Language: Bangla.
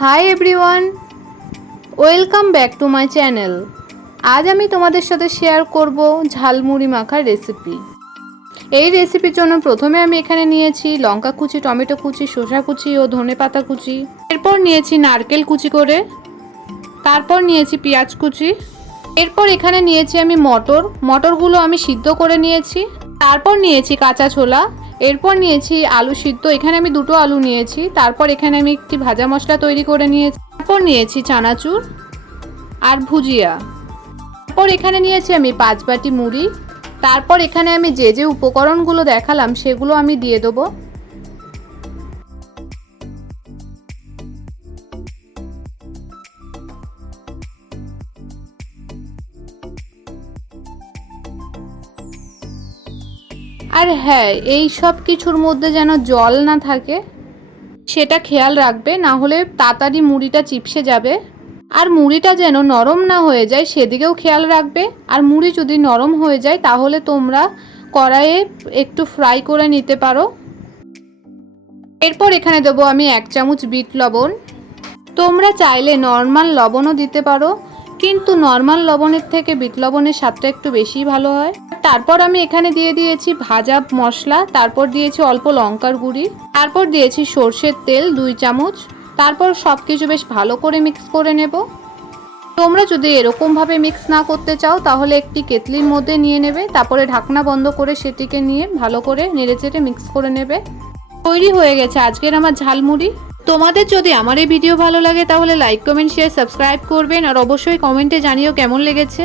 Hi everyone, welcome back to my channel. আজ আমি তোমাদের সাথে শেয়ার করব ঝালমুড়ি মাখার রেসিপি। এই রেসিপির জন্য প্রথমে আমি এখানে নিয়েছি লঙ্কা কুচি, টমেটো কুচি, শসা কুচি ও ধনেপাতা কুচি। এরপর নিয়েছি নারকেল কুচি করে, তারপর নিয়েছি পেঁয়াজ কুচি। এরপর এখানে নিয়েছি আমি মটরগুলো আমি সিদ্ধ করে নিয়েছি। তারপর নিয়েছি কাঁচা ছোলা। এরপর নিয়েছি আলু সিদ্ধ, এখানে আমি দুটো আলু নিয়েছি। তারপর এখানে আমি একটি ভাজা মশলা তৈরি করে নিয়েছি। তারপর নিয়েছি চানাচুর আর ভুজিয়া। তারপর এখানে নিয়েছি আমি 5 বাটি মুড়ি। তারপর এখানে আমি যে যে উপকরণগুলো দেখালাম সেগুলো আমি দিয়ে দেবো। আর হ্যাঁ, এই সব কিছুর মধ্যে যেন জল না থাকে সেটা খেয়াল রাখবে, না হলে তাড়াতাড়ি মুড়িটা চিপসে যাবে। আর মুড়িটা যেন নরম না হয়ে যায় সেদিকেও খেয়াল রাখবে। আর মুড়ি যদি নরম হয়ে যায় তাহলে তোমরা কড়াইয়ে একটু ফ্রাই করে নিতে পারো। এরপর এখানে দেবো আমি 1 চামচ বিট লবণ। তোমরা চাইলে নর্মাল লবণও দিতে পারো, কিন্তু নর্মাল লবণের থেকে বিট লবণের স্বাদটা একটু বেশি ভালো হয়। তারপর আমি এখানে দিয়ে দিয়েছি ভাজা মশলা, তারপর দিয়েছি অল্প লঙ্কার গুঁড়ি, তারপর দিয়েছি সর্ষের তেল 2 চামচ। তারপর সব কিছু বেশ ভালো করে মিক্স করে নেব। তোমরা যদি এরকমভাবে মিক্স না করতে চাও তাহলে একটি কেটলির মধ্যে নিয়ে নেবে, তারপরে ঢাকনা বন্ধ করে সেটিকে নিয়ে ভালো করে নেড়েচেড়ে মিক্স করে নেবে। তৈরি হয়ে গেছে আজকের আমার ঝালমুড়ি। তোমাদের যদি আমার এই ভিডিও ভালো লাগে তাহলে লাইক, কমেন্ট, শেয়ার, সাবস্ক্রাইব করবেন। আর অবশ্যই কমেন্টে জানিও কেমন লেগেছে।